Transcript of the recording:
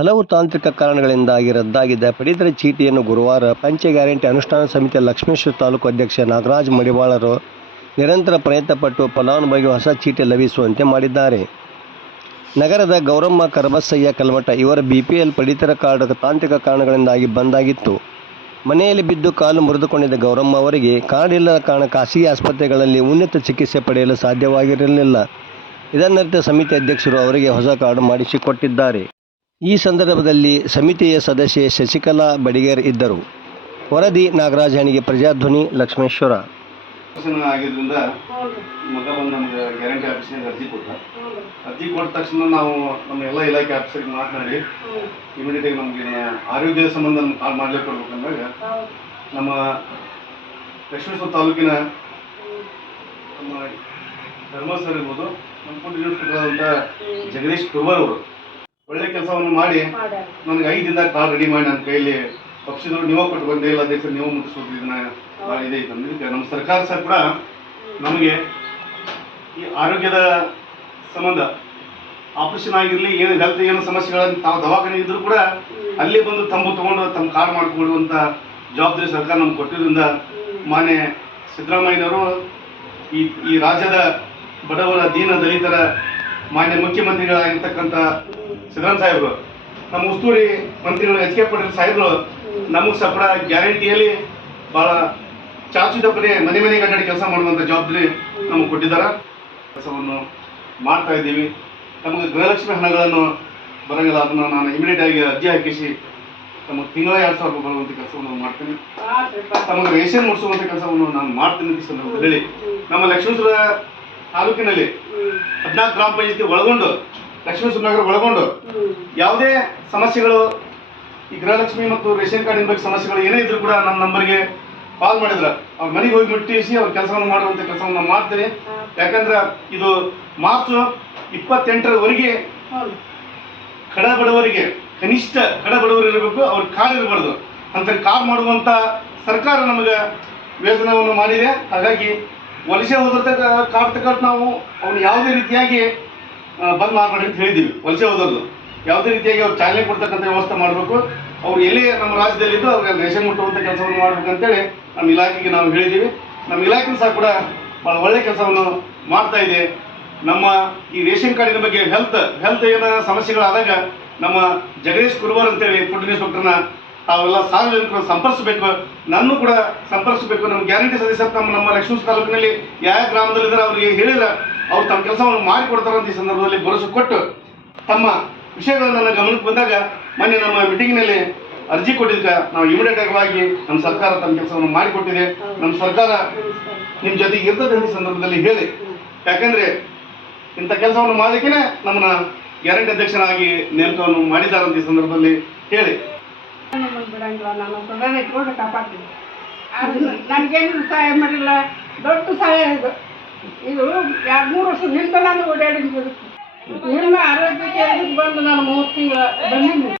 ಹಲವು ತಾಂತ್ರಿಕ ಕಾರಣಗಳಿಂದಾಗಿ ರದ್ದಾಗಿದ್ದ ಪಡಿತರ ಚೀಟಿಯನ್ನು ಗುರುವಾರ ಪಂಚ ಗ್ಯಾರಂಟಿ ಅನುಷ್ಠಾನ ಸಮಿತಿಯ ಲಕ್ಷ್ಮೇಶ್ವರ ತಾಲೂಕು ಅಧ್ಯಕ್ಷ ನಾಗರಾಜ್ ಮಡಿವಾಳರು ನಿರಂತರ ಪ್ರಯತ್ನಪಟ್ಟು ಫಲಾನುಭವಿಗೆ ಹೊಸ ಚೀಟಿ ಲಭಿಸುವಂತೆ ಮಾಡಿದ್ದಾರೆ. ನಗರದ ಗೌರಮ್ಮ ಕರಬಸಯ್ಯ ಕಲ್ಮಠ ಇವರ BPL ಪಡಿತರ ಕಾರ್ಡ್ ತಾಂತ್ರಿಕ ಕಾರಣಗಳಿಂದಾಗಿ ಬಂದಾಗಿತ್ತು. ಮನೆಯಲ್ಲಿ ಬಿದ್ದು ಕಾಲು ಮುರಿದುಕೊಂಡಿದ್ದ ಗೌರಮ್ಮ ಅವರಿಗೆ ಕಾರ್ಡ್ ಇಲ್ಲದ ಕಾರಣ ಖಾಸಗಿ ಆಸ್ಪತ್ರೆಗಳಲ್ಲಿ ಉನ್ನತ ಚಿಕಿತ್ಸೆ ಪಡೆಯಲು ಸಾಧ್ಯವಾಗಿರಲಿಲ್ಲ. ಇದನ್ನರಿತ ಸಮಿತಿ ಅಧ್ಯಕ್ಷರು ಅವರಿಗೆ ಹೊಸ ಕಾರ್ಡ್ ಮಾಡಿಸಿಕೊಟ್ಟಿದ್ದಾರೆ. ಈ ಸಂದರ್ಭದಲ್ಲಿ ಸಮಿತಿಯ ಸದಸ್ಯೆ ಶಶಿಕಲಾ ಬಡಿಗೇರ್ ಇದ್ದರು. ವರದಿ ನಾಗರಾಜ್ ಹಣಿಗೆ, ಪ್ರಜಾಧ್ವನಿ, ಲಕ್ಷ್ಮೇಶ್ವರ. ಆಗಿದ್ದರಿಂದ ಮಗ ಬಂದು ನಮ್ಗೆ ಗ್ಯಾರಂಟಿ ಆಫೀಸ್ನಾಗ ಅರ್ಜಿ ಕೊಟ್ಟ ತಕ್ಷಣ ನಾವು ನಮ್ಮ ಎಲ್ಲ ಇಲಾಖೆ ಆಫೀಸರ್ಗೆ ಮಾತನಾಡಿ ಇಮಿಡಿಯೇಟಾಗಿ ನಮಗೆ ಆರೋಗ್ಯದ ಸಂಬಂಧ ಕಾಲ್ ಮಾಡಲಿಕ್ಕೆ ಕೊಡ್ಬೇಕಂದಾಗ ನಮ್ಮ ಲಕ್ಷ್ಮೇಶ್ವರ ತಾಲೂಕಿನ ನಮ್ಮ ಧರ್ಮಸ್ಥಳ ಇರ್ಬೋದು, ನಮ್ಮ ಪುಟ್ಟ ಜಗದೀಶ್ ಕುರ್ಬರ್ ಅವರು ಒಳ್ಳೆ ಕೆಲಸವನ್ನು ಮಾಡಿ ನನಗೆ 5 ದಿನ ಕಾರ್ಡ್ ರೆಡಿ ಮಾಡಿ ನನ್ನ ಕೈಯಲ್ಲಿ ಪಕ್ಷದವರು ನೀವು ಕೊಟ್ಟು ಬಂದೇ ಇಲ್ಲ ಅಧ್ಯಕ್ಷರು, ನೀವು ಮುಟ್ಟಿಸೋದು ಇದನ್ನ ಭಾಳ ಇದೆ ಇದಕ್ಕೆ ನಮ್ಮ ಸರ್ಕಾರ ಸಹ ಕೂಡ ನಮಗೆ ಈ ಆರೋಗ್ಯದ ಸಂಬಂಧ ಆಪರೇಷನ್ ಆಗಿರಲಿ, ಏನು ಹೆಲ್ತ್ ಏನು ಸಮಸ್ಯೆಗಳನ್ನು ತಾವು ದವಾಖಾನೆ ಇದ್ರೂ ಕೂಡ ಅಲ್ಲಿ ಬಂದು ತಗೊಂಡು ತಮ್ಮ ಕಾರ್ಡ್ ಮಾಡಿಕೊಡುವಂಥ ಜವಾಬ್ದಾರಿ ಸರ್ಕಾರ ನಮ್ಗೆ ಕೊಟ್ಟಿದ್ದರಿಂದ ಮಾನ್ಯ ಸಿದ್ದರಾಮಯ್ಯನವರು ಈ ರಾಜ್ಯದ ಬಡವರ ದೀನ ದಲಿತರ ಮಾನ್ಯ ಮುಖ್ಯಮಂತ್ರಿಗಳಾಗಿರ್ತಕ್ಕಂಥ ಸಿದ್ದರಾಮಯ್ಯ ಸಾಹೇಬರು, ನಮ್ಮ ಉಸ್ತುವಾರಿ ಮಂತ್ರಿಗಳು HK ಪಾಟೀಲ್ ಸಾಹೇಬರು ನಮಗೆ ಸಹ ಕೂಡ ಗ್ಯಾರಂಟಿಯಲ್ಲಿ ಭಾಳ ಚಾಚುದಪ್ಪನೇ ಮನೆ ಮನೆಗೆ ಅಡ್ಡಾಡಿ ಕೆಲಸ ಮಾಡುವಂಥ ಜವಾಬ್ದಾರಿ ನಮಗೆ ಕೊಟ್ಟಿದ್ದಾರೆ. ಕೆಲಸವನ್ನು ಮಾಡ್ತಾ ಇದ್ದೀವಿ. ನಮಗೆ ಗೃಹಲಕ್ಷ್ಮಿ ಹಣಗಳನ್ನು ಬರಂಗಿಲ್ಲ, ಅದನ್ನು ನಾನು ಇಮಿಡಿಯೇಟ್ ಆಗಿ ಅರ್ಜಿ ಹಾಕಿಸಿ ತಮಗೆ ತಿಂಗಳ 2,000 ರೂಪಾಯಿ ಬರುವಂಥ ಕೆಲಸವನ್ನು ಮಾಡ್ತೀನಿ. ತಮಗೆ ರೇಷನ್ ಮುಡಿಸುವಂಥ ಕೆಲಸವನ್ನು ನಾನು ಮಾಡ್ತೀನಿ ಅಂತ ಸಂದರ್ಭದಲ್ಲಿ ಹೇಳಿ ನಮ್ಮ ಲಕ್ಷ್ಮೇಶ್ವರ ತಾಲೂಕಿನಲ್ಲಿ 14 ಗ್ರಾಮ ಪಂಚಾಯತಿ ಒಳಗೊಂಡು ಲಕ್ಷ್ಮೇಶ್ವರ ನಗರ ಒಳಗೊಂಡು ಯಾವುದೇ ಸಮಸ್ಯೆಗಳು ಈ ಗೃಹಲಕ್ಷ್ಮಿ ಮತ್ತು ರೇಷನ್ ಕಾರ್ಡಿನ ಬಗ್ಗೆ ಸಮಸ್ಯೆಗಳು ಏನೇ ಇದ್ರೂ ಕೂಡ ನಮ್ಮ ನಂಬರ್ಗೆ ಕಾಲ್ ಮಾಡಿದ್ರೆ ಅವ್ರ ಮನೆಗೆ ಹೋಗಿ ಮುಟ್ಟಿಸಿ ಅವ್ರ ಕೆಲಸವನ್ನು ಮಾಡುವಂಥ ಕೆಲಸವನ್ನು ಮಾಡ್ತೀನಿ. ಯಾಕಂದ್ರೆ ಇದು ಮಾರ್ಚ್ 28ರವರೆಗೆ ಕಡ ಬಡವರಿಗೆ, ಕನಿಷ್ಠ ಕಡ ಬಡವರು ಇರಬೇಕು, ಅವ್ರ ಕಾರ್ಡ್ ಇರಬಾರ್ದು ಅಂತ ಕಾರ್ಡ್ ಮಾಡುವಂಥ ಸರ್ಕಾರ ನಮಗೆ ಯೋಜನೆಯನ್ನು ಮಾಡಿದೆ. ಹಾಗಾಗಿ ವಲಸೆ ಹೋದ ಕಾರ್ಡ್ ತಗೊಂಡು ನಾವು ಅವ್ನು ಯಾವುದೇ ರೀತಿಯಾಗಿ ಬಂದ್ ಮಾಡಬೇಡಿ ಅಂತ ಹೇಳಿದ್ದೀವಿ. ವಲಸೆ ಹೋದದ್ದು ಯಾವುದೇ ರೀತಿಯಾಗಿ ಅವ್ರು ಚಾಲನೆ ಕೊಡ್ತಕ್ಕಂಥ ವ್ಯವಸ್ಥೆ ಮಾಡಬೇಕು. ಅವ್ರು ಎಲ್ಲಿ ನಮ್ಮ ರಾಜ್ಯದಲ್ಲಿದ್ದು ಅವ್ರಿಗೆ ರೇಷನ್ ಮುಟ್ಟುವಂಥ ಕೆಲಸವನ್ನು ಮಾಡ್ಬೇಕಂತೇಳಿ ನಮ್ಮ ಇಲಾಖೆಗೆ ನಾವು ಹೇಳಿದ್ದೀವಿ. ನಮ್ಮ ಇಲಾಖೆ ಸಹ ಕೂಡ ಭಾಳ ಒಳ್ಳೆ ಕೆಲಸವನ್ನು ಮಾಡ್ತಾ ಇದೆ. ನಮ್ಮ ಈ ರೇಷನ್ ಕಾರ್ಡಿನ ಬಗ್ಗೆ ಹೆಲ್ತ್ ಏನೋ ಸಮಸ್ಯೆಗಳಾದಾಗ ನಮ್ಮ ಜಗದೀಶ್ ಕುರ್ಬರ್ ಅಂತೇಳಿ ಫುಡ್ ಇನ್ಸ್ಪೆಕ್ಟರ್ನ ತಾವೆಲ್ಲ ಸಾರ್ವಜನಿಕರು ಸಂಪರ್ಕಿಸಬೇಕು, ನನ್ನ ಕೂಡ ಸಂಪರ್ಕಿಸಬೇಕು. ನಮ್ಮ ಗ್ಯಾರಂಟಿ ಸದಸ್ಯರು ನಮ್ಮ ಲಕ್ಷ್ಮೇಶ್ವರ ತಾಲೂಕಿನಲ್ಲಿ ಯಾವ ಗ್ರಾಮದಲ್ಲಿದ್ದಾರೆ ಅವ್ರಿಗೆ ಹೇಳಿದ್ರೆ ಅವ್ರು ತಮ್ಮ ಕೆಲಸವನ್ನು ಮಾಡಿಕೊಡ್ತಾರಂತ ಈ ಸಂದರ್ಭದಲ್ಲಿ ಭರವಸೆ ಕೊಟ್ಟು ತಮ್ಮ ವಿಷಯಗಳು ನನ್ನ ಗಮನಕ್ಕೆ ಬಂದಾಗ ಮೊನ್ನೆ ನಮ್ಮ ಮೀಟಿಂಗ್ನಲ್ಲಿ ಅರ್ಜಿ ಕೊಟ್ಟಿದ್ದಕ್ಕೆ ನಾವು ಇಮಿಡಿಯೇಟ್ ಆಗಿ ನಮ್ಮ ಸರ್ಕಾರ ತಮ್ಮ ಕೆಲಸವನ್ನು ಮಾಡಿಕೊಟ್ಟಿದೆ. ನಮ್ಮ ಸರ್ಕಾರ ನಿಮ್ಮ ಜೊತೆಗೆ ಇರ್ತದೆ ಅಂತ ಸಂದರ್ಭದಲ್ಲಿ ಹೇಳಿ, ಯಾಕಂದ್ರೆ ಇಂಥ ಕೆಲಸವನ್ನು ಮಾಡಲಿಕ್ಕೆ ನಮ್ಮನ್ನ ಗ್ಯಾರಂಟಿ ಅಧ್ಯಕ್ಷನಾಗಿ ನೇಮಕವನ್ನು ಮಾಡಿದ್ದಾರಂತ ಈ ಸಂದರ್ಭದಲ್ಲಿ ಹೇಳಿ ನನಗೇನು ಸಹಾಯ ಮಾಡಿಲ್ಲ, ದೊಡ್ಡ ಸಹಾಯ ಇದು. ಇದು 2-3 ವರ್ಷದಿಂದ ನಾನು ಓಡಾಡಿದ್ದು. ನಿಮ್ಮ ಆರೋಗ್ಯಕ್ಕೆ ಬಂದು ನಾನು 30 ತಿಂಗಳು ಬಂದಿದ್ದೀನಿ.